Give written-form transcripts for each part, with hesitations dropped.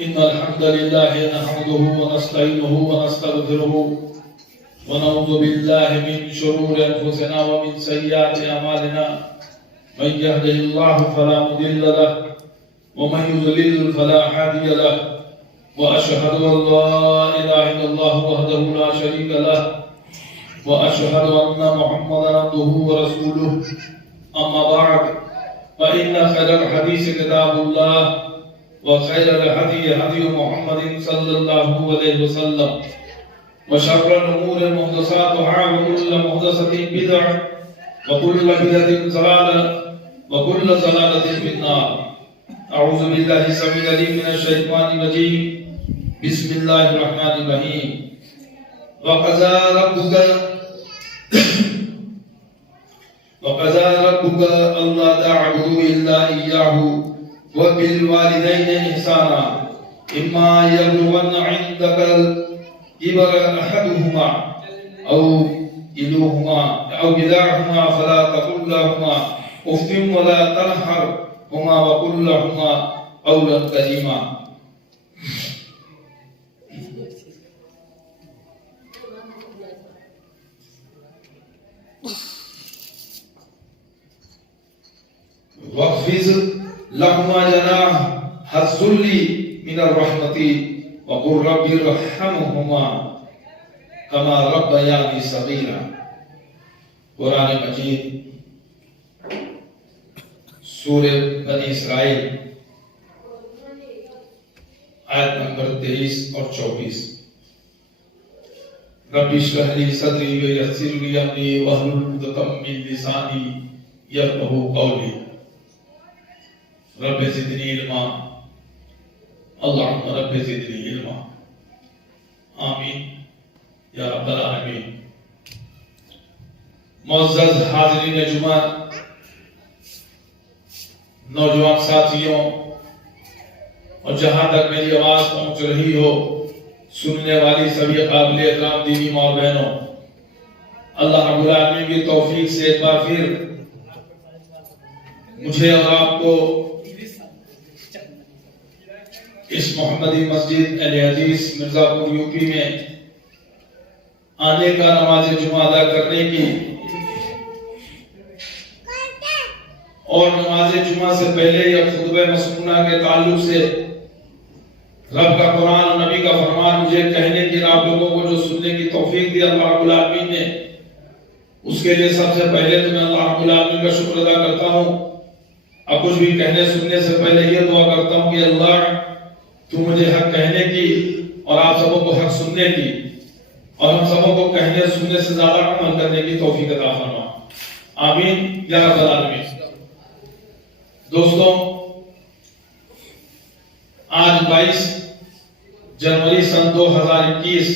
إن الحمد لله نحمده ونستعينه ونستغفره ونعوذ بالله من شرور أنفسنا ومن سيئات أعمالنا من يهده الله فلا مضل له ومن يضلل فلا هادي له وأشهد أن لا إله إلا الله وحده لا شريك له وأشهد أن محمدا عبده ورسوله أما بعد فإن خير الحديث كتاب الله وخير الهدي هدي محمد صلى الله عليه وسلم وشر الأمور محدثاتها وكل محدثة بدعة وكل بدعة ضلالة وكل ضلالة في النار. أعوذ بالله السميع العليم من الشيطان الرجيم. بسم الله الرحمن الرحيم. وقضى ربك ألا تعبدوا إلا إياه وبالوالدين إحسانا إما يبلغن عندك الكبر أحدهما أو كلاهما فلا تقل لهما أف ولا تنهرهما وقل لهما قولا كريما. واخفض لهما جناح الذل من الرحمة وقل رب ارحمهما كما ربياني صغيرا. قرآن مجید سورہ بنی اسرائیل آیت نمبر 23 اور 24. رب اشرح لي صدري ويسر لي امري واحلل عقدة من لساني يفقهوا قولي. رب زدنی علما اللہم رب زدنی علما. آمین یا رب العالمین. معزز حاضرین جمعہ، نوجوان ساتھیوں اور جہاں تک میری آواز پہنچ رہی ہو سننے والی سبھی قابل احترام دینی ماں اور بہنوں، اللہ رب العالمین کی توفیق سے ایک بار پھر مجھے اور آپ کو اس محمدی مسجد اہل حدیث مرزا پور یوپی میں آنے کا، نماز جمعہ ادا کرنے کی اور نماز جمعہ سے پہلے یا خطبہ مسنونہ کے تعلق سے رب کا قرآن اور نبی کا فرمان مجھے کہنے کی، آپ لوگوں کو جو سننے کی توفیق دی اللہ رب العالمین نے، اس کے لیے سب سے پہلے تو میں اللہ رب العالمین کا شکر ادا کرتا ہوں. اب کچھ بھی کہنے سننے سے پہلے یہ دعا کرتا ہوں کہ اللہ تو مجھے حق کہنے کی اور آپ سبوں کو حق سننے کی اور ہم سبوں کو کہنے سننے سے زیادہ عمل کرنے کی توفیق عطا فرما. آمین یا رب العالمین. دوستوں، آج 22 جنوری سن 2021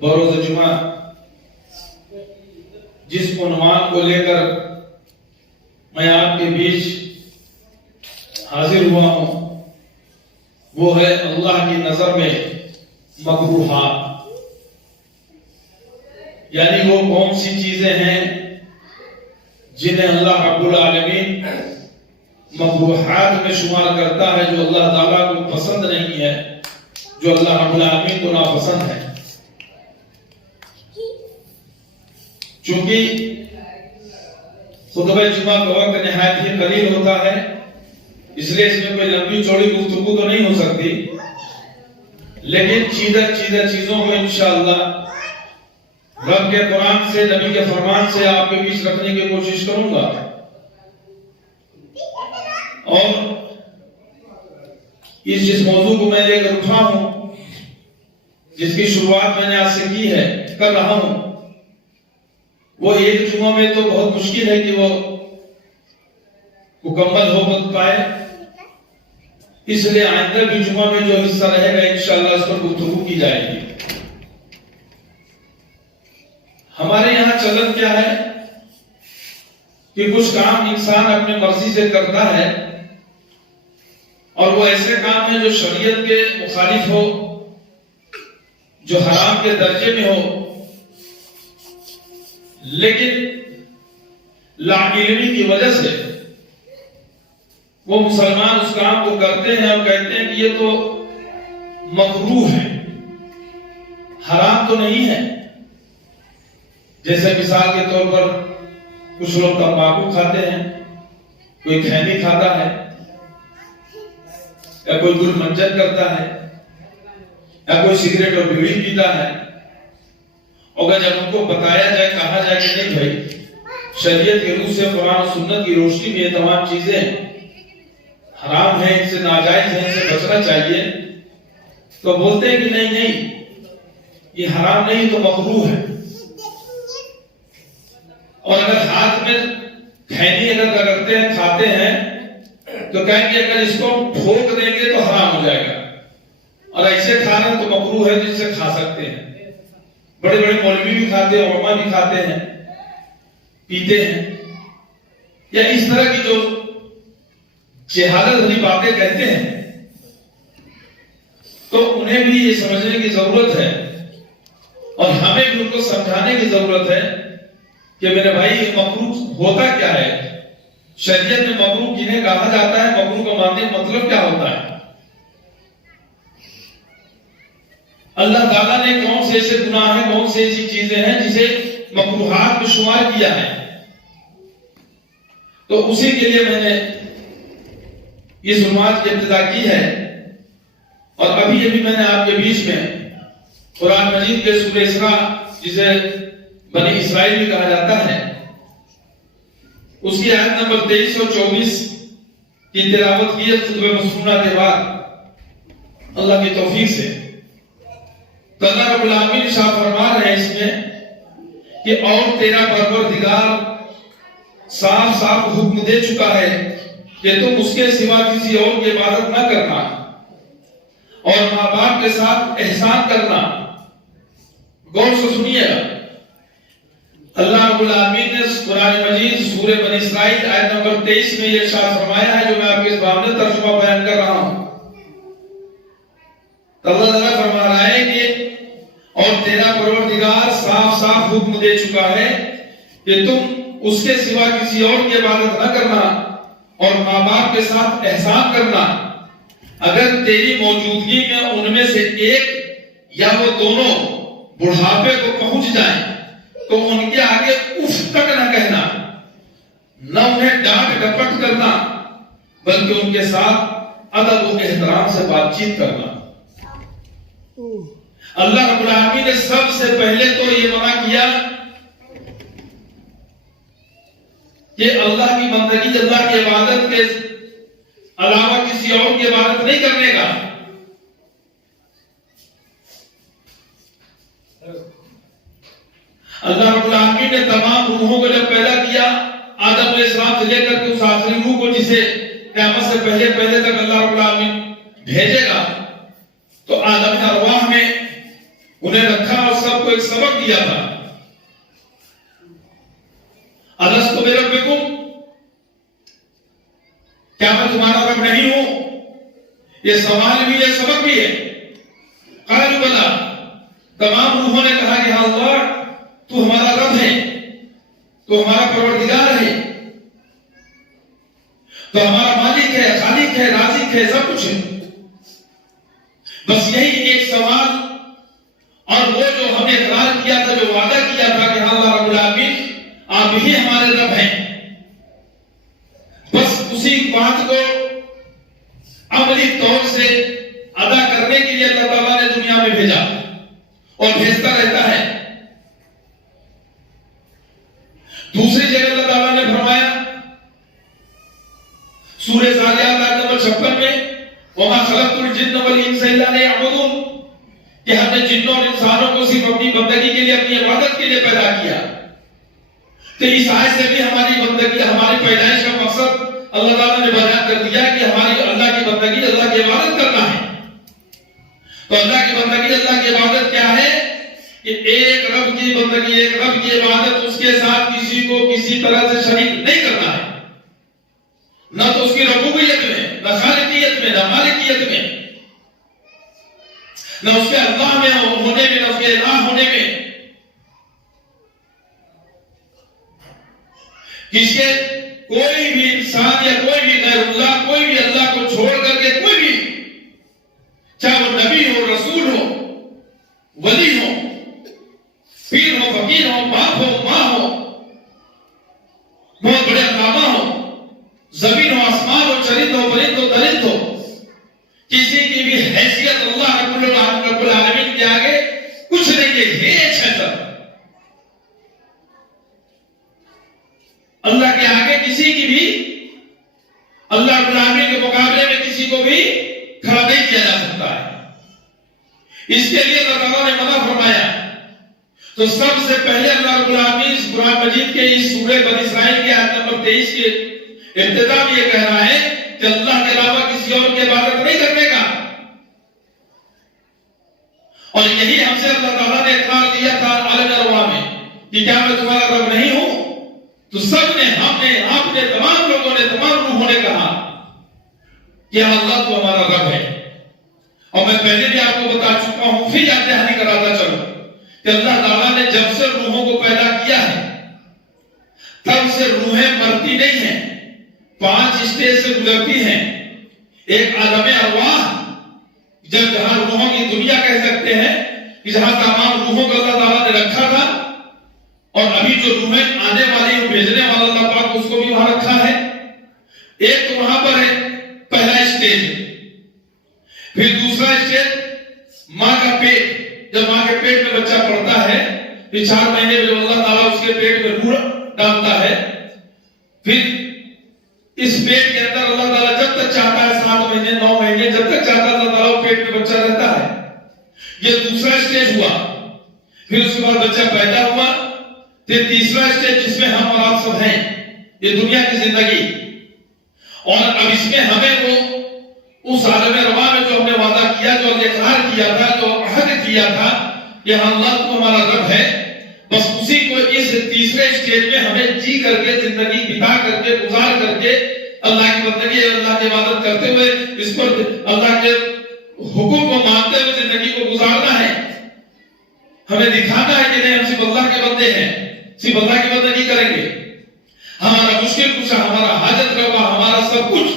بروز جمعہ جس عنوان کو لے کر میں آپ کے بیچ حاضر ہوا ہوں وہ ہے اللہ کی نظر میں مکروہات. یعنی وہ کون سی چیزیں ہیں جنہیں اللہ رب العالمین مکروہات میں شمار کرتا ہے، جو اللہ تعالیٰ کو پسند نہیں ہے، جو اللہ رب العالمین کو ناپسند ہے. چونکہ خطبہ جمعہ کا وقت نہایت ہی قلیل ہوتا ہے، اس لیے اس میں کوئی لمبی چوڑی گفتگو تو نہیں ہو سکتی، لیکن چیزوں کو انشاءاللہ رب کے قرآن سے، نبی کے فرمان سے آپ کے بیچ رکھنے کی کوشش کروں گا. اور جس موضوع کو میں لے کر اٹھا ہوں، جس کی شروعات میں نے آج سے کی ہے، کر رہا ہوں، وہ ایک جمعہ میں تو بہت مشکل ہے کہ وہ مکمل ہو پائے. اس لیے آئندہ بھی جمعہ میں جو حصہ رہے گا انشاءاللہ اس پر گفتگو کی جائے گی. ہمارے یہاں چلن کیا ہے کہ کچھ کام انسان اپنے مرضی سے کرتا ہے اور وہ ایسے کام ہیں جو شریعت کے مخالف ہو، جو حرام کے درجے میں ہو، لیکن لا علمی کی وجہ سے وہ مسلمان اس کام کو کرتے ہیں اور کہتے ہیں کہ یہ تو مکروہ ہے، حرام تو نہیں ہے. جیسے مثال کے طور پر کچھ لوگ تمباکو کھاتے ہیں، کوئی خیمی کھاتا ہے، یا کوئی گل منجن کرتا ہے، یا کوئی سگریٹ اور بیڑی پیتا ہے. اور جب ان کو بتایا جائے، کہا جائے کہ نہیں بھائی، شریعت کے روح سے قرآن و سنت کی روشنی میں یہ تمام چیزیں حرام ہیں، ان سے ناجائز ہیں، ان سے بچنا چاہیے، تو بولتے ہیں کہ نہیں نہیں، یہ حرام نہیں تو مکروہ ہے. اور اگر ہاتھ میں کھینی اگر رگڑتے ہیں، کھاتے ہیں، تو کہیں گے اگر اس کو ٹھوک دیں گے تو حرام ہو جائے گا، اور ایسے کھانا تو مکروہ ہے جس سے کھا سکتے ہیں. بڑے بڑے مولوی بھی کھاتے ہیں، علماء بھی کھاتے ہیں، پیتے ہیں، یا اس طرح کی جو جہالت بھری باتیں کہتے ہیں، تو انہیں بھی یہ سمجھنے کی ضرورت ہے اور ہمیں بھی ان کو سمجھانے کی ضرورت ہے کہ میرے بھائی یہ مکروہ ہوتا کیا ہے. شریعت میں مکروہ کنہیں کہا جاتا ہے، مکروہ کا معنی مطلب کیا ہوتا ہے. اللہ تعالیٰ نے کون سے ایسے گناہ ہیں، کون سے ایسی چیزیں ہیں جسے مکروہات میں شمار کیا ہے. تو اسی کے لیے میں نے یہ ظلمات کی ابتدا کی ہے. اور ابھی میں نے آپ کے بیچ میں قرآن مجید کے سورہ اسراء، جسے بنی اسرائیل بھی کہا جاتا ہے، اس کی آیت نمبر 23 اور 24 کی تلاوت کی ہے خطبہ مسنونہ کے بعد اللہ کی توفیق سے. تو اللہ رب العالمین ارشاد فرما رہے ہیں اس میں کہ اور تیرا پروردگار صاف صاف حکم دے چکا ہے کہ تم اس کے سوا کسی اور کی عبادت نہ کرنا اور ماں باپ کے ساتھ احسان کرنا. غور سے سنیے گا، اللہ رب العالمین نے قرآن مجید سورہ بنی اسرائیل آیت نمبر 23 میں یہ ارشاد فرمایا ہے، جو میں آپ کے سامنے ترجمہ بیان کر رہا ہوں. اللہ تعالیٰ فرما رہا ہے کہ اور تیرا پروردگار صاف صاف حکم دے چکا ہے کہ تم اس کے سوا کسی اور کی عبادت نہ کرنا اور ماں باپ کے ساتھ احسان کرنا. اگر تیری موجودگی میں ان میں سے ایک یا وہ دونوں بڑھاپے کو پہنچ جائیں تو ان کے آگے اف تک نہ کہنا، نہ انہیں ڈانٹ ڈپٹ کرنا، بلکہ ان کے ساتھ ادب و احترام سے بات چیت کرنا. اللہ رب العالمین نے سب سے پہلے تو یہ منع کیا کہ اللہ کی بندگی، اللہ کی عبادت کے علاوہ کسی اور کی عبادت نہیں کرنے کا. اللہ رب العالمین نے تمام روحوں کو جب پیدا کیا، آدم علیہ السلام سے لے کر کے اس آخری روح کو جسے قیامت سے پہلے تک اللہ رب العالمین بھیجے گا، تو آدم ارواح میں انہیں رکھا اور سب کو ایک سبق دیا تھا. الستو بربکم، کیا میں تمہارا رب نہیں ہوں؟ یہ سوال بھی ہے، سبق بھی ہے. قالوا بلا، تمام روحوں نے کہا کہ ہاں اللہ تو ہمارا رب ہے، تو ہمارا پروردگار ہے، تو ہمارا مالک ہے، خالق ہے، رازق ہے، سب کچھ ہے. بس یہی ایک سوال، اور وہ جو ہم نے اقرار کیا تھا، جو وعدہ کیا تھا کہ اللہ رب العالمین آپ ہی ہمارے رب ہیں، بس اسی بات کو عملی طور سے ادا کرنے کے لیے اللہ تعالیٰ نے دنیا میں بھیجا اور بھیجتا رہتا ہے. دوسری جگہ اللہ تعالیٰ نے فرمایا سورہ ذاریات آیت نمبر 56 میں وَمَا خَلَقْتُ الْجِنَّ وَالْإِنسَ إِلَّا لِيَعْبُدُونِ، کہ ہم نے جنوں اور انسانوں کو صرف اپنی بندگی کے لیے، اپنی عبادت کے لیے پیدا کیا. تو اس آیت سے بھی ہماری بندگی، ہماری پیدائش کا مقصد اللہ تعالیٰ نے بیان کر دیا کہ ہماری اللہ کی بندگی، اللہ کی عبادت کرنا ہے. تو اللہ کی بندگی، اللہ کی عبادت کیا ہے؟ کہ ایک رب کی بندگی، ایک رب کی عبادت، اس کے ساتھ کسی کو کسی طرح سے شریک نہیں کرنا ہے، نہ تو اس کی ربوبیت میں، نہ خالقیت میں، نہ مالکیت میں، نہ اس کے اللہ میں ہونے میں، نہ اس کے الہ ہونے میں. کسی کوئی بھی انسان یا کوئی بھی غیر اللہ، کوئی زمین و آسمان و چرند و پرند و درند ہو، کسی کی بھی حیثیت اللہ رب العالمین کے آگے کچھ نہیں ہے، ہیچ ہے سب۔ اللہ کے آگے کسی کی بھی، اللہ رب العالمین کے مقابلے میں کسی کو بھی کھڑا نہیں کیا جا سکتا ہے۔ اس کے لیے اللہ تعالیٰ نے منع فرمایا۔ تو سب سے پہلے اللہ رب العالمین اس قرآن مجید کے اس سورہ بنی اسرائیل کی آیت نمبر 23 کے ابتدا میں یہ کہہ رہا ہے کہ اللہ کے علاوہ کسی اور کی عبادت نہیں کرنے کا، اور یہی ہم سے اللہ تعالیٰ نے اقرار دیا تھا عالم ارواح میں کہ کیا میں تمہارا رب نہیں ہوں؟ تو سب نے، ہم نے، آپ نے، تمام لوگوں نے، تمام روحوں نے کہا کہ اللہ تو ہمارا رب ہے۔ اور میں پہلے بھی آپ کو بتا چکا ہوں، پھر یاد دہانی کراتا چلوں کہ اللہ تعالیٰ نے جب سے روحوں کو پیدا کیا ہے تب سے روحیں مرتی نہیں ہیں، 5 اسٹیج سے گزرتی ہیں۔ ایک عالم ارواح، جہاں روحوں کی دنیا کہہ سکتے ہیں کہ جہاں تمام روحوں کو اللہ تعالیٰ نے رکھا تھا، اور ابھی جو روحیں آنے والی ہیں بھیجنے والا اللہ پاک اس کو بھی وہاں رکھا ہے۔ ایک تو وہاں پر ہے پہلا اسٹیج، پھر دوسرا اسٹیج ماں کا پیٹ، جب ماں کے پیٹ میں بچہ پڑتا ہے پھر 4 مہینے میں جب اللہ تعالیٰ اس کے پیٹ میں روح ڈالتا ہے، پھر اس پیٹ کے اندر اللہ تعالیٰ جب تک چاہتا ہے 7 مہینے 9 مہینے جب تک چاہتا ہے اللہ تعالیٰ پیٹ میں بچہ رہتا ہے۔ یہ دوسرا اسٹیج ہوا۔ پھر اس کے بعد بچہ پیدا ہوا، پھر تیسرا اسٹیج جس میں ہم اور آپ سب ہیں، یہ دنیا کی زندگی، اور اب اس میں ہمیں وہ اس عالم ارواح میں جو ہم نے وعدہ کیا، جو اقرار کیا تھا، جو عہد کیا تھا کہ اللہ تو ہمارا رب ہے، بس اسی کو اس تیسرے اسٹیج میں ہمیں جی کر کے، زندگی بتا کر کے، گزار کر کے، اللہ کی بندگی، اللہ کی عبادت کرتے ہوئے، اس پر اللہ کے حکم کو مانتے ہوئے زندگی کو گزارنا ہے۔ ہمیں دکھانا ہے کہ نہیں، ہم صرف اللہ کے بندے ہیں، صرف اللہ کی بندگی کریں گے۔ ہمارا مشکل کشا، ہمارا حاجت روا، ہمارا سب کچھ،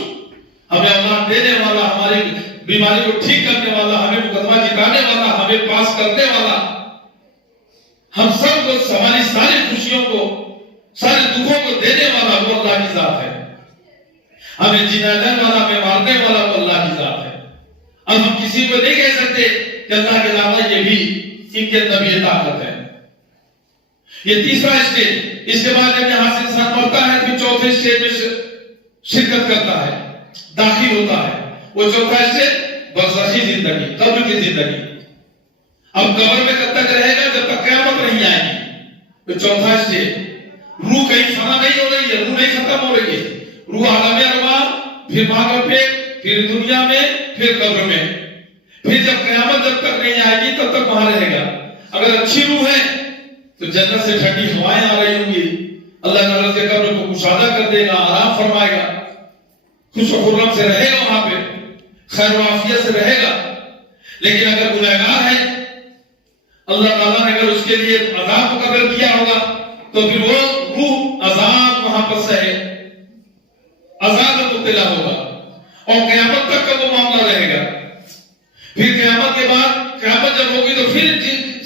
ہمیں اولاد دینے والا، ہماری بیماری کو ٹھیک کرنے والا، ہمیں مقدمہ جتانے والا، ہمیں پاس کرنے والا، ہم سب کو، ہماری ساری خوشیوں کو، سارے دکھوں کو دینے والا وہ اللہ کی ذات ہے۔ ہمیں جینے والا، ہمیں مارنے والا وہ اللہ کی ذات ہے۔ اب ہم کسی کو نہیں کہہ سکتے کہ اللہ کے علاوہ یہ بھی، ان کے اندر یہ طاقت ہے۔ یہ تیسرا اسٹیج۔ اس کے بعد جب یہاں سے انسان مرتا ہے پھر چوتھے اسٹیج میں شرکت کرتا ہے، داخل ہوتا ہے۔ وہ چوتھا اسٹیج برزخی زندگی، قبر کی زندگی۔ اب قبر میں کب تک رہے گا؟ جب تک قیامت نہیں آئے گی۔ تو چوتھا اسٹیج، روح کہیں فنا نہیں ہو رہی ہے، روح نہیں ختم ہو رہی ہے، روح عالم ارواح، پھر ماں کا پیٹ، پھر دنیا میں، پھر قبر میں، پھر جب قیامت جب تک نہیں آئے گی تب تک وہاں رہے گا۔ اگر اچھی روح ہے تو جنت سے ٹھنڈی ہوائیں آ رہی ہوں گی، اللہ تعالیٰ کے قبر کو کشادہ کر دے گا، آرام فرمائے گا، خوش و خرم سے رہے گا، وہاں پہ خیر و عافیت سے رہے گا۔ لیکن اگر گنہگار ہے، اللہ تعالیٰ نے اگر اس کے لیے عذاب مقرر کیا ہوگا تو پھر وہ روح عذاب وہاں پر سہے، عذاب میں مبتلا ہوگا، اور قیامت تک کا وہ معاملہ رہے گا۔ پھر قیامت کے بعد، قیامت جب ہوگی تو پھر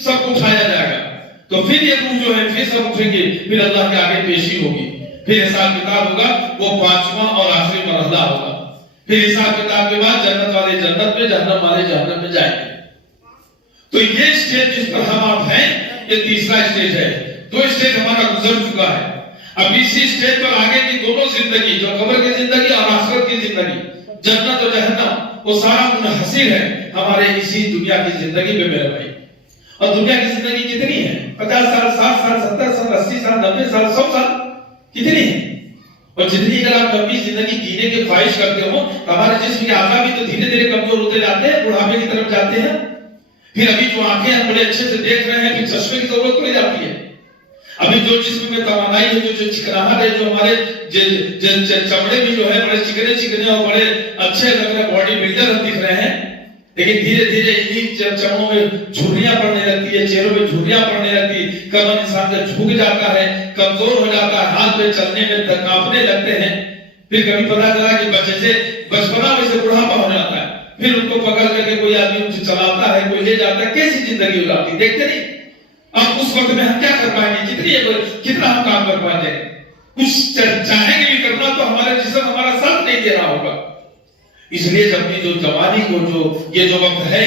سب کو اٹھایا جائے گا، تو پھر یہ روح جو ہے پھر سب اٹھیں گے، پھر اللہ کے آگے پیشی ہوگی، پھر حساب کتاب ہوگا، وہ 5واں اور آخری مرحلہ ہوگا۔ پھر حساب کتاب کے بعد جنت والے جنت میں، جہنم والے جہنم میں جائیں گے۔ تو یہ اسٹیج جس پر ہم آپ ہیں، یہ تیسرا اسٹیج ہے۔ 2 اسٹیج ہمارا گزر چکا ہے۔ اب اسی اسٹیج پر آگے کی دونوں زندگی، جو قبر کی زندگی اور آخرت کی زندگی، جنت و جہنم، وہ سارا منحصر ہے ہمارے اسی دنیا کی زندگی میں میرے بھائی۔ اور دنیا کی زندگی کتنی ہے؟ 50 سال، 60 سال، 70 سال، 80 سال، 90 سال، 100 سال، کتنی ہے؟ اور جتنی اگر آپ لمبی زندگی جینے کی خواہش کرتے ہو تو ہمارے جسم کے اعضاء بھی تو دھیرے دھیرے کمزور ہوتے جاتے ہیں، بڑھاپے کی طرف جاتے ہیں۔ پھر ابھی جو آنکھیں ہم بڑے اچھے سے دیکھ رہے ہیں، پھر چشمے کی ضرورت پڑ جاتی ہے۔ ابھی جو جسم میں توانائی ہے، جو چکناہٹ ہے، جو ہمارے چمڑے بھی جو ہے بڑے چکنے چکنے اور بڑے اچھے لگ رہے باڈی بلڈر ہم دکھ رہے ہیں، لیکن دھیرے دھیرے انہی چمڑوں میں جھریاں پڑنے لگتی ہے، چہروں میں جھریاں پڑنے لگتی، کمر انسان کا جھک جاتا ہے، کمزور ہو جاتا ہے، ہاتھ پہ چلنے میں کانپنے لگتے ہیں۔ پھر کبھی پتا چلا کہ بچے سے بچپنا میں سے بڑھاپا ہو جاتا ہے، پھر ان کو پکڑ کر کے کوئی آدمی ان سے چلاتا ہے، کوئی لے جاتا ہے، کیسی زندگی ہو جاتی، دیکھتے نہیں؟ اب اس وقت میں ہم کیا کر پائیں گے؟ کتنا ہم کام کر پاتے ہیں؟ کچھ چاہیں گے بھی کرنا تو ہمارے جسم ہمارا دے رہا ہوگا. اس لیے جب بھی جو جوانی کو یہ جو وقت ہے،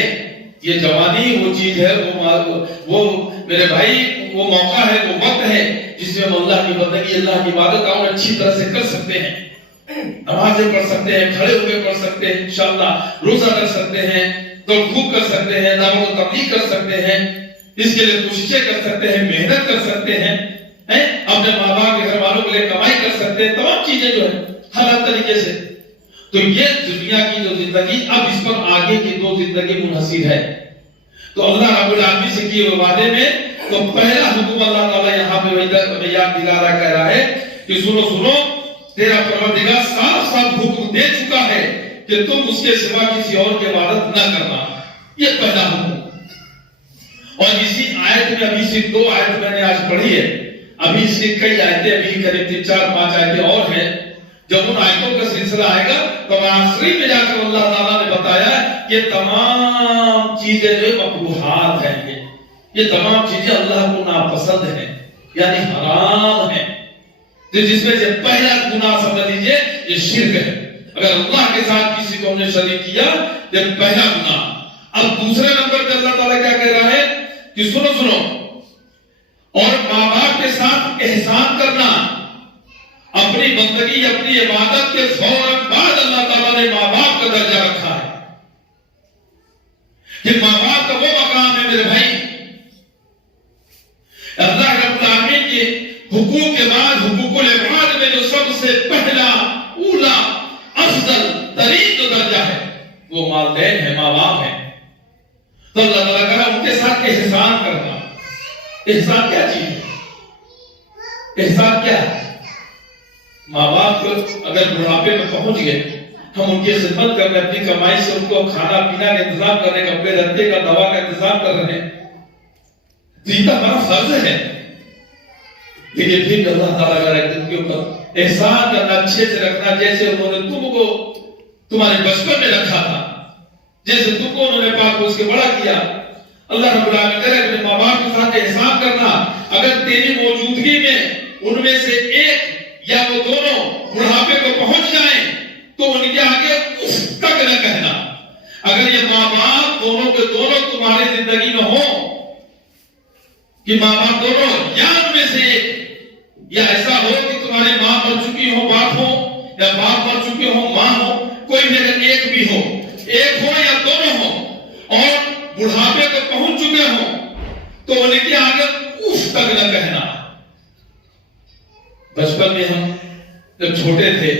یہ جوانی وہ چیز ہے، وہ میرے بھائی وہ موقع ہے، وہ وقت ہے جس میں ہم اللہ کی بندگی، اللہ کی عبادت اور اچھی طرح سے کر سکتے ہیں. نمازیں پڑھ سکتے ہیں، کھڑے ہو کے پڑھ سکتے ہیں، انشاءاللہ روزہ کر سکتے ہیں، دوڑ دھوپ کر سکتے ہیں، دعوت و تبلیغ کر سکتے ہیں، اس کے لیے کوششیں کر سکتے ہیں، محنت کر سکتے ہیں، اپنے ماں باپ کے گھر والوں کے لیے کمائی کر سکتے ہیں، تمام چیزیں جو ہے حلال طریقے سے. تو یہ دنیا کی جو زندگی، اب اس پر آگے کی دو زندگی منحصر ہے. تو اللہ رب العالمین سے کیے ہوئے وعدے میں تو پہلا حکم اللہ تعالیٰ یہاں پہ یاد دلا رہا، کہہ رہا ہے کہ سنو تیرا پروردگار صاف صاف حکم دے چکا ہے کہ تم اس کے سوا کسی اور کی عبادت نہ کرنا. یہ پہلا حکم. اور اسی آیت میں ابھی سے 2 آیت میں نے آج پڑھی ہے، ابھی اس کی کئی آیتیں ابھی قریب 3-4-5 آیتیں اور ہیں. جب ان آیتوں کا سلسلہ آئے گا تو آخری میں جا کر اللہ تعالیٰ نے بتایا کہ تمام چیزیں جو مکروہات ہیں، یہ تمام چیزیں اللہ کو ناپسند ہیں، یعنی حرام ہیں. جس میں سے پہلا گناہ سمجھ لیجئے یہ شرک ہے. اگر اللہ کے ساتھ کسی کو ہم نے شریک کیا، یہ پہلا گناہ. اب دوسرے نمبر پہ اللہ تعالیٰ کیا کہہ رہا ہے کہ سنو اور ماں باپ کے ساتھ احسان کرنا. اپنی بندگی، اپنی عبادت کے فوراً بعد اللہ تعالیٰ نے ماں باپ کا درجہ رکھا ہے کہ ماں باپ کا وہ مقام ہے میرے بھائی. اللہ رب العالمین کے حقوق کے بعد حقوق العباد میں جو سب سے پہلا، اولا، افضل ترین جو درجہ ہے وہ والدین ہے، ماں باپ ہے. تو اللہ تعالیٰ کہا ان کے ساتھ احسان کرنا. احسان کیا چیز ہے؟ احسان کیا ہے؟ ماں باپ اگر بڑھاپے میں پہنچ گئے، ہم ان کی خدمت کر رہے ہیں، اپنی کمائی سے ان کو کھانا پینا کا انتظام کر رہے ہیں، کپڑے لتے کا، دوا کا انتظام کر رہے ہیں، تو یہ ہمارا فرض ہے. لیکن پھر اللہ تعالیٰ کا ان کے اوپر احسان کرنا، اچھے سے رکھنا، جیسے انہوں نے تم کو تمہارے بچپن میں رکھا تھا، جیسے تم کو انہوں نے پاک اس کے بڑا کیا. اللہ رب العالمین کہہ رہے ہیں اپنے ماں باپ کے ساتھ احسان کرنا. اگر تیری موجودگی میں ان میں سے ایک یا وہ دونوں بڑھاپے کو پہنچ جائیں تو ان کے آگے اف تک نہ کہنا. اگر یہ ماں باپ دونوں کے دونوں تمہاری زندگی میں ہوں کہ ماں باپ دونوں یا ان میں سے ایک، یا ایسا ہو کہ تمہاری ماں مر چکی ہو، باپ ہو، یا باپ مر چکے ہو، ماں ہو، کوئی بھی اگر ایک بھی ہو، ایک ہو یا دونوں ہو، اور بڑھاپے کو پہنچ چکے ہوں تو ان کے آگے اف تک نہ کہنا. بچپن میں ہم جب چھوٹے تھے،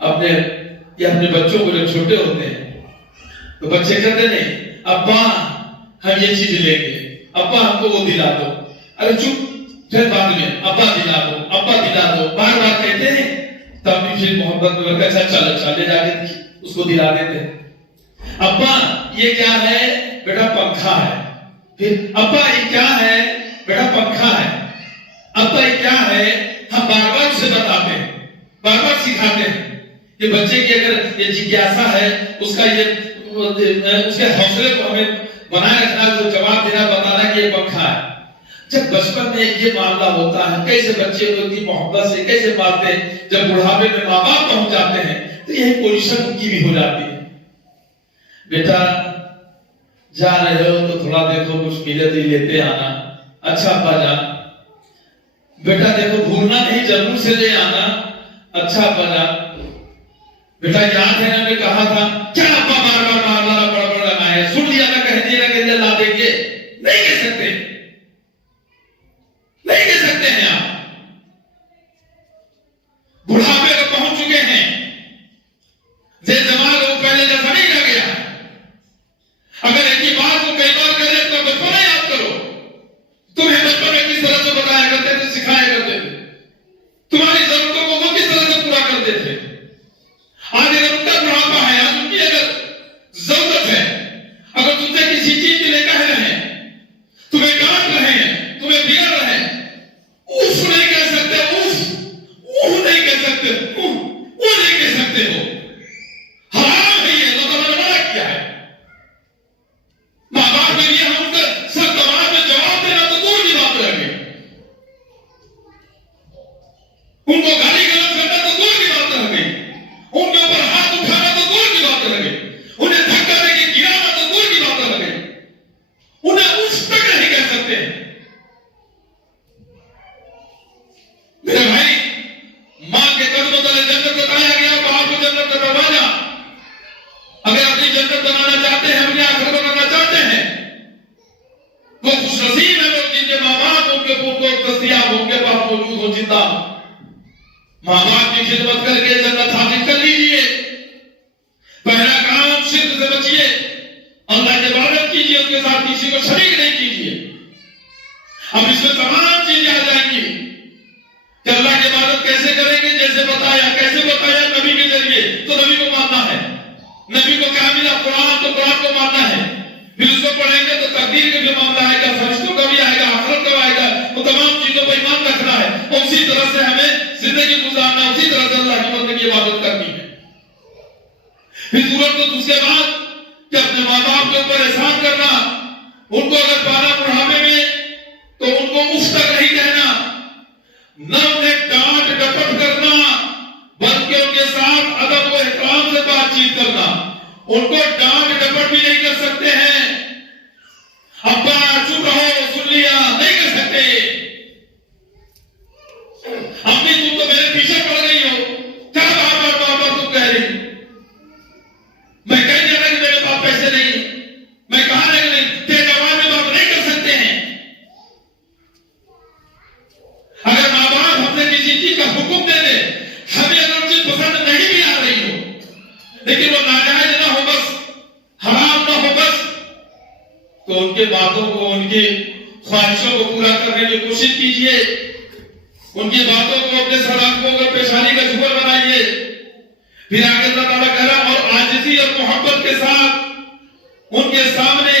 اپنے بچوں کو جب چھوٹے ہوتے ہیں تو بچے کہتے نہیں ابا ہم یہ چیز لیں گے، ابا ہم کو وہ دلا دو. ارے چپ، پھر بعد میں ابا دلا دو، ابا دلا دو، بار بار کہتے ہیں. تب بھی پھر محبت میں کیسا چل لے جا کے اس کو دلا دیتے. ابا یہ کیا ہے؟ بیٹا پنکھا ہے. پھر ابا یہ کیا ہے؟ بیٹا پنکھا ہے. ابا یہ کیا ہے؟ ہم بار بار اسے بتاتے ہیں، بار بار سکھاتے ہیں. یہ بچے کی اگر یہ جگیاسا ہے، اس کا اس کے حوصلے کو ہمیں بنائے رکھنا، جو جواب دینا، بتانا کہ یہ پنکھا ہے. جب بچپن میں یہ معاملہ ہوتا ہے، کیسے بچے کو اتنی محبت سے کیسے پالتے ہیں، جب بڑھاپے میں ماں باپ پہنچ جاتے ہیں تو یہی پوزیشن ان کی بھی ہو جاتی ہے. بیٹا جا رہے ہو تو تھوڑا دیکھو کچھ ملے لیتے آنا. اچھا ابا جان. بیٹا دیکھو بھولنا نہیں، ضرور سے لے آنا. اچھا ابا جان. بیٹا یاد ہے نا میں کہا تھا، کیا ابا بار بار مارنا بڑا لگایا، سن لیا نا، کہہ دیا نا کہ لا دیں گے. نہیں کہہ سکتے، نہیں کہہ سکتے ہیں. آپ بڑھاپے کو پہنچ چکے ہیں، زمان وہ پہلے جیسا نہیں رہ گیا. اگر ایک ہی بات کو کئی بار کرے تو بچپن یاد کرو. تمہیں بچپن میں کس طرح سے بتایا کرتے تھے، سکھایا کرتے تھے، تمہاری ضرورتوں کو وہ کس طرح سے پورا کرتے تھے. آج اگر ان کا بڑھاپا ہے، آج ان کی اگر ضرورت ہے، اگر تم سے کسی چیز کے لیے کہہ رہے ہیں، تمہیں ڈانٹ رہے ہیں، تمہیں بگڑ رہے ہیں، اف نہیں کہہ سکتے، اف نہیں کہہ سکتے، وہ نہیں کہہ سکتے ہو. حرام ہے یہ، اللہ تعالیٰ نے منع کیا ہے. ماں باپ کے لیے ہم کا سر دبا میں جواب دینا تو دور کی بات رہ گئی. ان کو گالی گلوچ کرنا تو دور کی بات رہ گئی. ان کے ماں باپ کی خدمت کر کے جنت حاصل کر لیجیے. پہلا کام شرک سے بچیے. اللہ کی عبادت کیجیے, اس کے ساتھ کسی کو شریک نہیں کیجیے. اب اس میں تمام چیزیں آ جائیں گی کہ اللہ کی عبادت کیسے کریں گے. جیسے بتایا, کیسے بتایا, نبی کے ذریعے. تو نبی کو ماننا ہے. نبی کو کیا ملا؟ قرآن. تو قرآن کو ماننا ہے. پھر اس کو پڑھیں گے تو تقدیر کا بھی معاملہ آئے گا, فرشتوں کا بھی آئے گا, آخرت کا آئے گا. وہ تمام چیزوں پر ایمان رکھنا ہے اور اسی طرح سے ہمیں زندگی گزارنا, اسی طرح سے اللہ کی بندگی کی عبادت کرنی ہے. پھر ضرورت تو اس کے بعد کہ اپنے ماں باپ کے اوپر احسان کرنا. ان کو اگر پانا بڑھاپے میں تو ان کو اف تک نہیں کہنا, نہ انہیں ڈانٹ ڈپٹ کرنا, بلکہ ان کے ساتھ ادب و احترام سے بات چیت کرنا. ان کو ڈانٹ ڈپٹ بھی نہیں کر سکتے ہیں. ابا چپ رہو, سن لیا, نہیں کر سکتے. امی تم تو میرے پیچھے پڑ گئی ہو, کیا بار بار تم کہہ رہی. میں کہہ دیا کہ میرے پاس پیسے نہیں, میں کہا نہیں, تیز آواز میں بات نہیں کر سکتے ہیں. اگر ماں باپ ہم سے کسی چیز کا حکم دے دے, ہمیں اگر چیز پسند نہیں بھی آ رہی ہو, لیکن وہ ناجائز نہ ہو, بس حرام نہ ہو بس, تو ان کے باتوں کو, ان کی خواہشوں کو پورا کرنے کی کوشش کیجیے. ان کی باتوں کو اپنے سلاخوں کو پیشانی کا جھوٹ بنائیے. پھر آگے اللہ تعالیٰ کہہ رہا, اور عاجزی اور محبت کے ساتھ ان کے سامنے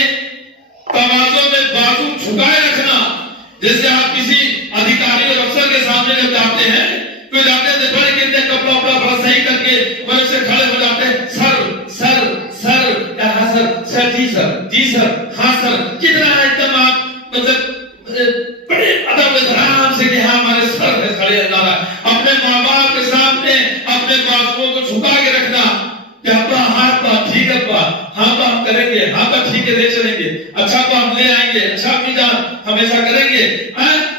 تواضع میں بازو جھکائے رکھنا. جیسے آپ کسی ادھیکاری اور افسر کے سامنے جب جاتے ہیں, تو جاتے ہیں بڑے کتنے کپڑا اپنا بڑا صحیح کر کے وہ سے کھڑے ہو جاتے ہیں. سر سر سر, ہاں سر, سر جی سر, جی سر, ہاں سر. کتنا ایک دم آپ مطلب بڑے ادب احترام سے کہ ہاں ہمارے سر ہے کھڑے اللہ. اپنے ماں باپ کے سامنے اپنے بازوؤں کو جھکا کے رکھنا کہ ابا ہاتھ پا ٹھیک ہے, ابا ہاں پا ہم کریں گے, ہاں پا ٹھیک ہے لے چلیں گے, اچھا پا ہم لے آئیں گے, اچھا امی جان ہمیشہ کریں گے.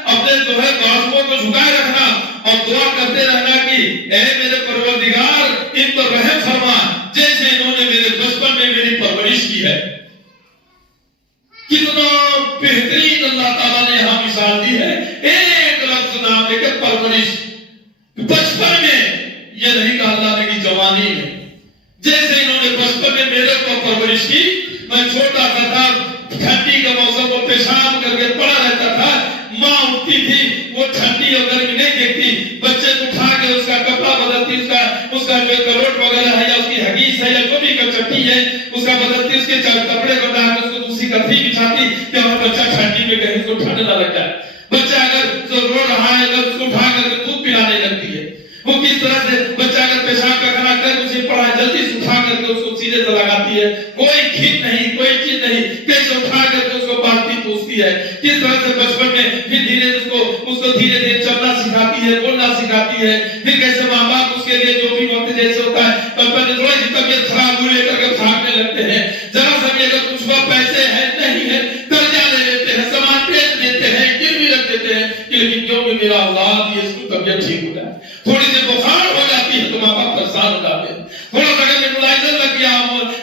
اپنے جو ہے بازوؤں کو جھکائے رکھنا اور دعا کرتے رہنا کہ اے میرے پروردگار ان پر رحم فرما, جیسے انہوں نے میرے بچپن میں میری پرورش کی ہے. کتنا بہترین اللہ تعالیٰ نے یہاں مثال دی ہے. ایک لفظ نام لے کر پرورش. بچپن میں یہ نہیں کہا اللہ نے کہ جوانی میں, جیسے انہوں نے بچپن میں میرے کو پرورش کی. میں چھوٹا سا تھا, ٹھنڈی کا موسم کو پیشاب کر کے پڑا رہتا تھا. ماں اٹھتی تھی, وہ ٹھنڈی اور گرمی نہیں دیکھتی, بچے کو اٹھا کے اس کا کپڑا بدلتی, اس کا جو کروٹ وغیرہ ہے یا اس کی حگیز ہے یا جو بھی چٹی ہے اس کا بدلتی, اس کے کپڑے کو ڈال کے اس کو دوسری کتھی بچھاتی کہ ہمارا بچہ ٹھنڈی میں کہیں اس کو ٹھنڈ نہ لگ جائے. بچہ اگر رو رہا ہے اگر اس کو اٹھا کر کے دودھ پلانے لگتی ہے. وہ کس طرح سے بچہ اگر پیشاب کا کھانا کر اسے پڑا جلدی سے اٹھا کر کے اس کو سیدھے سے لگاتی ہے. کوئی کھیت نہیں, کوئی چیز نہیں, کیسے اٹھا کر کے اس کو بالٹی پوچھتی ہے. کس طرح سے بچپن میں پھر دھیرے اس کو دھیرے دھیرے چلنا سکھاتی ہے, بولنا سکھاتی ہے. پھر کیسے ماں باپ اس کے لیے جو بھی وقت جیسے ہوتا ہے, بچپن تھوڑی سی طبیعت خراب ہوئی لے کر کے بھاگنے لگتے ہیں. ذرا سا بھی اگر کچھ وقت پیسے ہیں نہیں ہے, قرضہ لے لیتے ہیں, سامان بیچ دیتے ہیں, گروی رکھ دیتے ہیں, لیکن کیوں کہ میرا اولاد یہ اس کو طبیعت ٹھیک ہو جائے. تھوڑی سی بخار ہو جاتی ہے تو ماں باپ پریشان ہو جاتے ہیں. تھوڑا سا اگر نیبولائزر لگ گیا,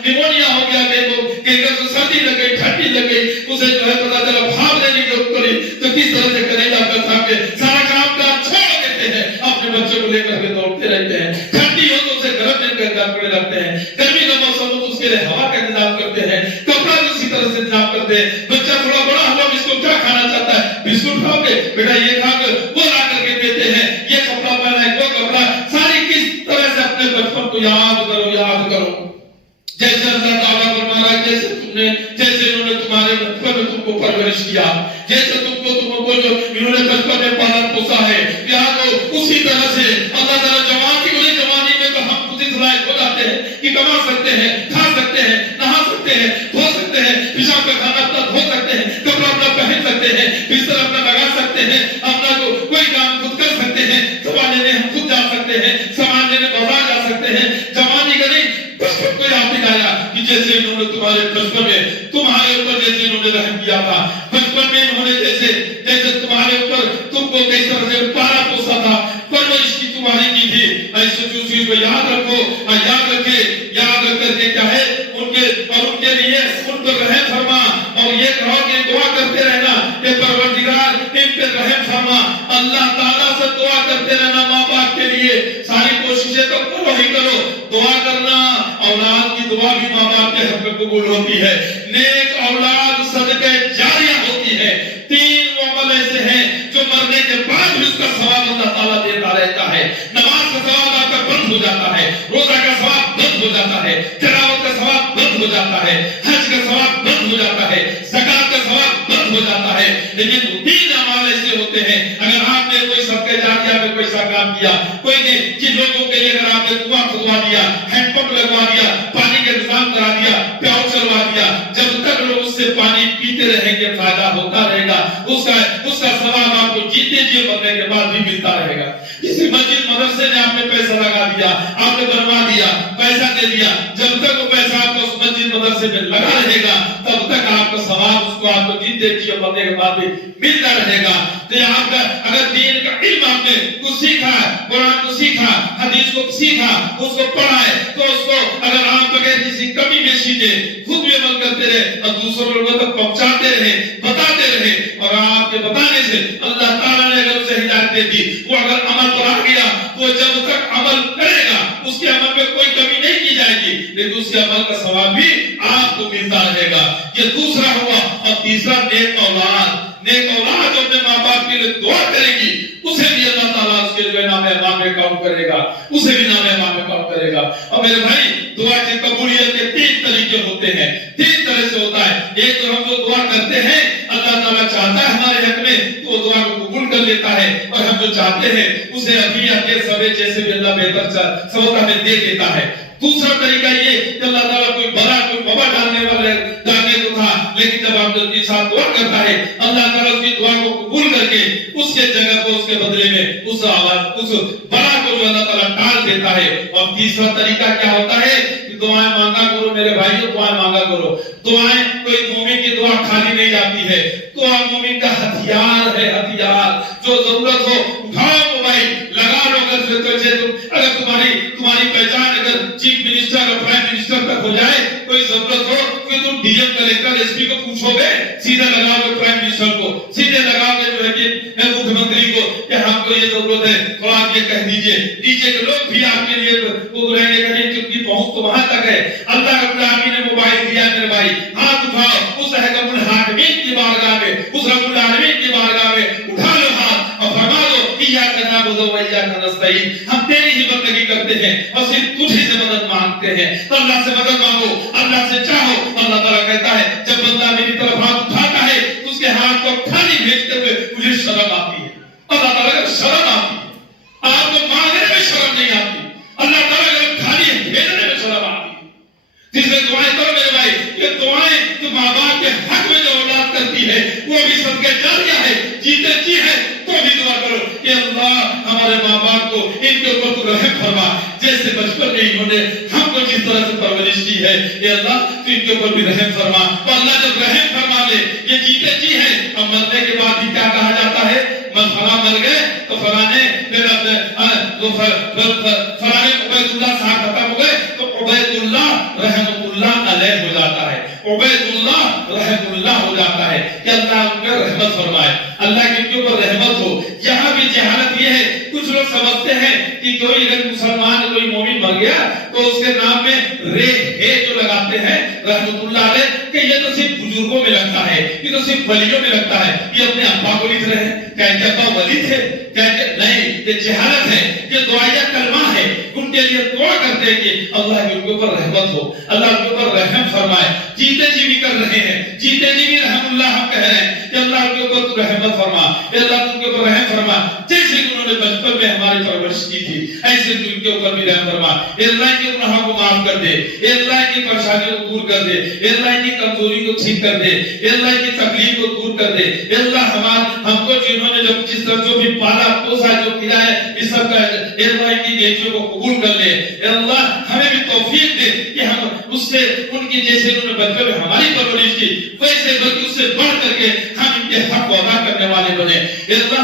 نیمونیا ہو گیا, کہ سردی لگ گئی, ٹھنڈی لگ گئی, اسے جو ہے پتا چلا بھاگ لینے کی ضرورت پڑی, تو کس طرح سے کریں گا کر کے سارا کام کام چھوڑ دیتے ہیں, اپنے بچے کو لے کر کے دوڑتے رہتے ہیں. ٹھنڈی ہو تو اسے گرم لے کر کپڑے رکھتے ہیں, گرمی کا موسم ہو تو اس کے لیے ہوا کا انتظام کرتے ہیں, کپڑا بھی اسی طرح سے انتظام کرتے ہیں. بچہ تھوڑا بڑا ہوا, بسکٹ کیا کھانا چاہتا ہے, بسکٹ کھاؤ گے بیٹا, یہ کھا کر وہ لا کر کے دیتے ہیں. یہ کپڑا پہنا ہے, وہ کپڑا, ساری کس طرح سے اپنے بچپن کو یاد کرو, یاد کرو. جیسے اللہ تعالیٰ فرما رہا ہے, جیسے انہوں نے تمہارے بچپن میں تم کو پرورش کیا, جیسے تم کو جو انہوں نے بچپن میں پالا پوسا ہے, یاد ہو اسی طرح سے اللہ تعالیٰ جوانی میں تو ہم خود اس لائق ہو جاتے ہیں کہ کما سکتے ہیں, کھا سکتے ہیں, نہا سکتے ہیں, دھو سکتے ہیں, پیشاب کا کھانا اپنا دھو سکتے ہیں, کپڑا اپنا پہن سکتے ہیں, بستر اپنا لگا سکتے ہیں, اپنا کوئی کام خود کر سکتے ہیں, دوا لینے ہم خود جا سکتے ہیں, سامان لینے بازار جا سکتے ہیں. جوانی کا نہیں, بچپن کو یاد دلایا کہ جیسے انہوں نے تمہارے بچپن میں تمہارے اوپر جیسے انہوں نے رحم کیا تھا, بچپن میں انہوں نے جیسے تمہارے اوپر تم کو کس طرح سے پالا پوسا تھا, پرورش کی تمہاری کی تھی. ایسے چیز کو یاد رکھو اور یاد رکھے, یاد رکھ کر کے کیا ہے ان کے لیے ان پر رحم فرما, اور یہ کہو کہ دعا کرتے رہنا کہ پروردگار ان پر رحم فرما. اللہ تعالیٰ سے دعا کرتے رہنا ماں باپ کے لیے لیے ساری کوششیں تو کرو ہی کرو. دعا کرنا، اولاد کی دعا بھی ماں باپ کے حق میں قبول ہوتی ہے. نیک اولاد صدقہ جاریہ ہوتی ہے. 3 وہ عمل ایسے ہیں جو مرنے کے بعد بھی اس کا ثواب اللہ تعالیٰ دیتا رہتا ہے. نماز کا ثواب آپ کا بند ہو جاتا ہے، روزہ کا ثواب بند ہو جاتا ہے، تلاوت کا ثواب بند ہو جاتا ہے، حج کا ثواب بند ہو جاتا ہے، زکات کا ثواب بند ہو جاتا ہے. لیکن 3 اعمال ایسے ہوتے ہیں، اگر آپ نے کوئی صدقہ جاریہ میں کوئی سا کام کیا، کوئی جن لوگوں کے لیے اگر آپ نے کنواں کھدوا دیا، ہینڈ پمپ لگوا دیا، پانی کا انتظام کرا دیا، پیاؤ چلوا دیا، جب تک لوگ اس سے پانی پیتے رہیں گے فائدہ ہوتا رہے گا. اس کا ثواب آپ کو جیتے جی مرنے کے بعد بھی ملتا رہے گا. کسی مسجد مدرسے میں آپ نے پیسہ لگا دیا، آپ نے بنوا دیا، پیسہ دے دیا، جب تک وہ پیسہ آپ کو اس مسجد مدرسے میں لگا رہے گا تب تک آپ کا ثواب اس کو آپ کو جیتے جی مرنے کے بعد بھی ملتا رہے گا. تو آپ کا اگر دین کا علم آپ نے کچھ سیکھا، قرآن کو سیکھا، حدیث کو سیکھا، اس کو پڑھا ہے، تو اس کو اگر آپ بغیر کسی کمی میں سیکھے خود بھی عمل کرتے رہے اور دوسروں لوگوں تک پہنچاتے رہے، بتاتے رہے، اور آپ کے بتانے سے اللہ تعالیٰ نے اگر اسے ہدایت دے دی، وہ اگر عمل پر آ گیا تو جب تک عمل کرے گا اس کے عمل میں کوئی کمی نہیں کی جائے گی، لیکن اس کے عمل کا ثواب بھی آپ کو ملتا رہے گا. یہ دوسرا ہوا. اور تیسرا نیک اولاد. نیک اولاد جو اپنے ماں باپ کے لیے دعا کرے گی اسے بھی اللہ تعالیٰ اس کے جو ہے نام اعمال میں کام کرے گا، اسے بھی نام اعمال میں کام کرے گا. اور میرے بھائی دعا کی قبولیت کے 3 طریقے ہوتے ہیں، 3 طرح سے ہوتا ہے. ایک تو ہم جو دعا کرتے ہیں اللہ تعالیٰ چاہتا ہے ہمارے حق میں تو وہ دعا کو قبول کر لیتا ہے، اور ہم جو چاہتے ہیں اسے ابھی اپنے سوے جیسے بھی اللہ بہتر سبب ہمیں دے دیتا ہے. دوسرا طریقہ یہ کہ اللہ تعالیٰ کوئی بڑا کوئی وبا ڈالنے کو تھا، لیکن جب آپ کے ساتھ دعا کرتا ہے اللہ تعالیٰ اس کی دعا کو قبول کر کے اس کے جگہ کو اس کے بدلے میں اس بڑا کو جو اللہ تعالیٰ ٹال دیتا ہے. اور تیسرا طریقہ کیا ہوتا ہے کہ دعائیں مانگا کرو میرے بھائیوں، دعائیں مانگا کرو. دعائیں کوئی مومن کی دعا خالی نہیں جاتی ہے. دعا مومن کا ہتھیار ہے، ہتھیار. جو ضرورت ہو اٹھاؤ موبائل لگا لو. اگر تمہاری پہچان اگر چیف منسٹر اور پرائم منسٹر تک ہو جائے، کوئی ضرورت ہو کہ تم D M collector S P کو پوچھو گے، سیدھا لگاؤ گے پرائم منسٹر کو، سیدھے لگاؤ گے جو ہے کہ مکھیہ منتری کو کہ ہم کو یہ ضرورت ہے تو آپ یہ کہہ دیجئے. نیچے کے لوگ بھی آپ کے لیے وہ رہیں گے کہ ان کی پہنچ تو وہاں تک ہے. اللہ رب العالمین نے موبائل دیا میرے بھائی، ہاتھ اٹھاؤ اس حکم الحاکمین کی بارگاہ میں، اس رب العالمین کی بارگاہ میں اٹھا لو ہاتھ اور فرما دو ایاک نعبد و ایاک نستعین، ہم تیری ہی بندگی کرتے ہیں اور صرف تجھے سے مدد مانگتے ہیں. تو اللہ سے مدد مانگو، اللہ سے چاہو. اللہ تعالیٰ کہتا ہے جب بندہ میری طرف ہاتھ اٹھاتا ہے تو اس کے ہاتھ کو خالی بھیجتے ہوئے مجھے شرم آتی ہے. اللہ تعالیٰ کو شرم آتی ہے، آپ کو مانگنے میں شرم نہیں آتی. اللہ تعالیٰ کو خالی بھیجنے میں شرم آتی ہے. تیسرے دعائیں کرو میرے بھائی. یہ دعائیں جو ماں باپ کے حق میں جو اولاد کرتی ہے وہ بھی صدقہ جاریہ ہے. جیتے جی ہے تو بھی دعا کرو کہ اللہ ہمارے ماں باپ کو ان کے اوپر تو رحم فرما، جیسے بچپن میں انہوں نے ہم کو جس طرح سے پرورش کی ہے، اے اللہ تو ان کے اوپر بھی رحم فرما. تو اللہ جب رحم فرما لے، یہ جیتے جی ہے. اب مرنے کے بعد بھی کیا کہا جاتا ہے؟ فلاں مر گئے تو فلاں نے فلاں عبید اللہ صاحب ختم ہو گئے تو عبید اللہ رحمۃ اللہ علیہ ہو جاتا ہے، عبید اللہ رحمۃ اللہ ہو جاتا ہے کہ اللہ ان پر رحمت فرمائے، اللہ کی ان کے اوپر رحمت ہو. یہاں بھی جہالت یہ ہے، کچھ لوگ سمجھتے ہیں کہ کوئی اگر مسلمان کوئی مومن مر گیا تو اس کے نام میں رے جو لگاتے ہیں رحمۃ اللہ علیہ کہ یہ تو صرف بزرگوں میں لگتا ہے، یہ تو صرف ولیوں میں لگتا ہے. یہ اپنے ابا کو لکھ رہے ہیں، کہتے ابا ولی تھے، کہتے نہیں، یہ جہالت ہے. یہ دعائیہ کلمہ ہے. ان کے لیے دعا کرتے ہیں کہ اللہ ان کے اوپر رحمت ہو، اللہ ان کے اوپر رحم فرمائے. جیتے جی بھی کر رہے ہیں، جیتے جی بھی رحم اللہ ہم کہہ رہے ہیں کہ اللہ ان کے اوپر تو رحمت فرما، اللہ ان کے اوپر رحم فرما. جیسے انہوں نے بچپن میں ہماری پرورش کی تھی ایسے تو ان کے اوپر بھی رحم فرما. اے اللہ کے گناہوں کو معاف کر دے، اے اللہ کی پریشانیوں کو دور کر دے، اے اللہ کی کمزوری کو ٹھیک کر دے، اے اللہ کی تکلیف کو دور کر دے. اے اللہ ہم کو جنہوں نے جب جس طرح جو بھی پالا پوسا جو کیا ہے اس سب کا اے اللہ کی نیکیوں کو قبول کر لے. اے اللہ ہمیں بھی توفیق دے کہ ہم اس سے ان کی جیسے انہوں نے بچپن میں ہماری پرورش کی ویسے بلکہ اس سے بڑھ کر کے ہم ان کے حق کو ادا کرنے والے بنے. اے اللہ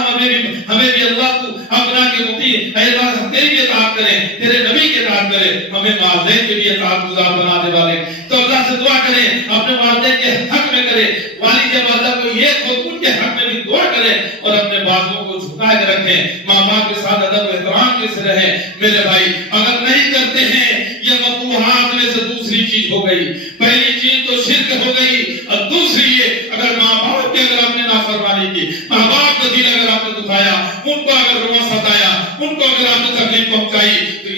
ہمیں بھی اللہ کو اپنا کے مطیع، اے اللہ ہم تیری بھی اطاعت کریں، تیرے نبی کی اطاعت کریں، ہمیں والدین کے بھی اطاعت گزار بنانے والے. تو اللہ سے دعا کریں اپنے والدین کے حق میں کریں، والد یا والدہ کو یہ خود ان کے حق میں بھی دعا کریں اور اپنے بازوؤں کو جھکا کے رکھیں، ماں باپ کے ساتھ ادب و احترام آگے سے رہیں میرے بھائی. اگر نہیں کرتے ہیں یہ مکروہات میں سے دوسری چیز ہو گئی. پہلی چیز تو شرک ہو گئی اور دوسری یہ اگر ماں باپ کے اگر آپ نے نافرمانی کی, ماں باپ کا دل اگر آپ نے دکھایا, ان کو اگر روا ستایا, ان کو اگر آپ نے تکلیف پہنچائی, تو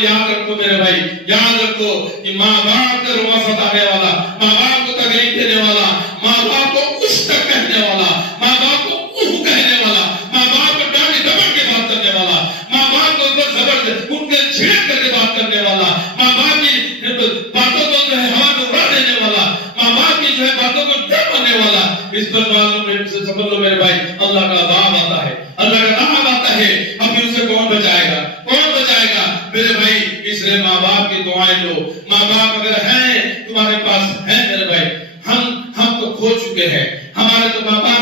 یاد رکھو میرے بھائی, یاد رکھو کہ ماں باپ کا روا ستانے والا, ماں باپ کو تکلیف دینے والا, ماں باپ کو اس تک کہنے والا, ماں باپ کو اوہ کہنے والا, ماں باپ کو ڈانٹ ڈپٹ کے بات کرنے والا, ماں باپ کو زبردست ان کے چھیڑ کر کے بات کرنے والا, ماں باپ کی باتوں کو جو ہے ہوا میں اڑا دینے والا, ماں باپ کی جو ہے باتوں کو ڈر کرنے والا, اس پر معلوم سے سمجھ لو میرے بھائی اللہ کا عذاب آتا ہے, اللہ کا عذاب آتا ہے. اب اسے کون بچائے گا, کون بچائے گا میرے بھائی؟ اس لیے ماں باپ کی دعائیں لو. ماں باپ اگر ہیں تمہارے پاس ہیں میرے بھائی, ہم تو کھو چکے ہیں. ہمارے تو ماں باپ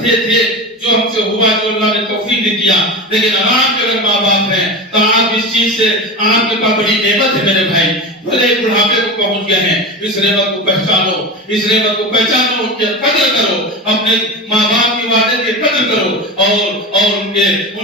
تھے جو ہم سے ہوا, جو اللہ نے توفیق دیا, لیکن آپ کے اگر ماں باپ ہیں تو آپ اس چیز سے آپ کے پاس بڑی نعمت ہے میرے بھائی. بھلے بڑھاپے کو پہنچ گئے ہیں, اس نعمت کو پہچانو, اس نعمت کو پہچانو, ان کی قدر کرو, اپنے ماں باپ کی وعدے کی قدر کرو اور ان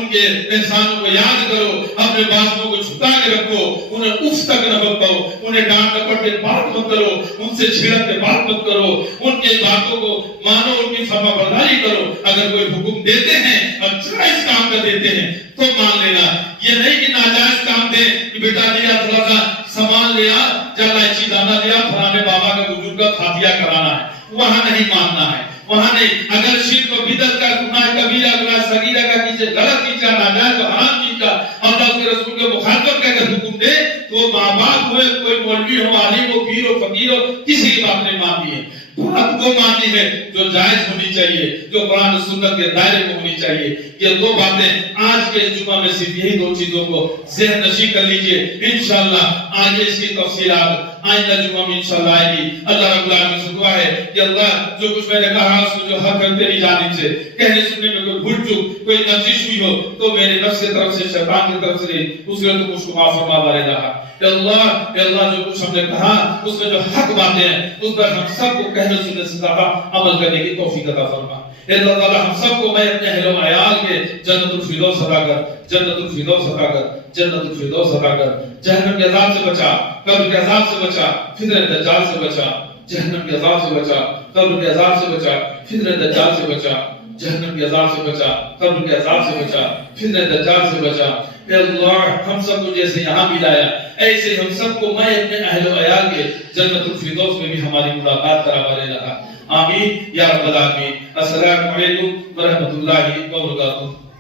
کے احسانوں کو یاد کرو, اپنے بازوؤں کو چھپا کے رکھو, انہیں اف تک نہ بکو, انہیں ڈانٹ ڈپٹ کے بات مت کرو, ان سے چھیڑ کے بات مت کرو, ان کی باتوں کو مانو, ان کی فرما برداری کرو. اگر کوئی حکم دیتے ہیں اور جائز کام کا دیتے ہیں تو مان لینا, یہ نہیں کہ ناجائز کام دے کہ بیٹا لیا تھوڑا سا سامان لیا, چل ایسی دانا لیا, فلانے بابا کا بزرگ کا خاتیہ کرانا ہے, وہاں نہیں ماننا ہے, وہاں نہیں. اگر شرک و بدعت کا گناہ کبیرہ گناہ صغیرہ کا کسی غلط چیز کا, ناجائز و حرام چیز کا اللہ کے رسول کے مخالفت کا اگر حکم دے تو ماں باپ ہوئے, کوئی مولوی ہو, عالم ہو, پیر ہو, فقیر ہو, کسی کی بات نہیں ماننی ہے. بات وہ ماننی ہے جو جائز ہونی چاہیے, جو قرآن و سنت کے دائرے میں ہونی چاہیے. یہ دو باتیں آج کے جمعہ میں صرف یہی دو چیزوں کو ذہن نشی کر لیجئے. انشاءاللہ آگے اس کی تفصیلات آئندہ جمعہ میں انشاءاللہ آئے گی. اللہ رب العالمین سے دعا ہے کہ اللہ جو کچھ میں نے کہا اس کو جو حق ہے تیری جانب سے, کہنے سننے میں کوئی بھول چوک, کوئی لغزش ہوئی ہو تو میرے نفس کی طرف سے, شیطان کی طرف سے نہیں, اس لیے تو مجھ کو معاف فرما بارے رہا. کہ اللہ جو کچھ ہم نے کہا اس میں جو حق باتیں ہیں اس پر ہم سب کو کہنے سننے سے زیادہ عمل کرنے کی توفیق عطا فرما. اللہ تعالی ہم سب کو میں اپنے اہل و عیال کے جنت الفردوس عطا کر, جنت الفردوس عطا کر, جنت الفردوس عطا کر. جہنم کے عذاب سے بچا, قبر کے عذاب سے بچا, فتنہ دجال سے بچا. جہنم کے عذاب سے بچا, قبر کے عذاب سے بچا, فتنہ دجال سے بچا. جہنم کے عذاب سے بچا, قبر کے عذاب سے بچا, فتنہ دجال سے بچا. اے اللہ ہم سب کو جیسے یہاں بھی لایا ایسے ہم سب کو میں اپنے اہل و عیال کے جنت الفردوس میں بھی ہماری ملاقات کرا بارے رہا. آمین یا رب العالمین. السلام علیکم ورحمۃ اللہ وبرکاتہ.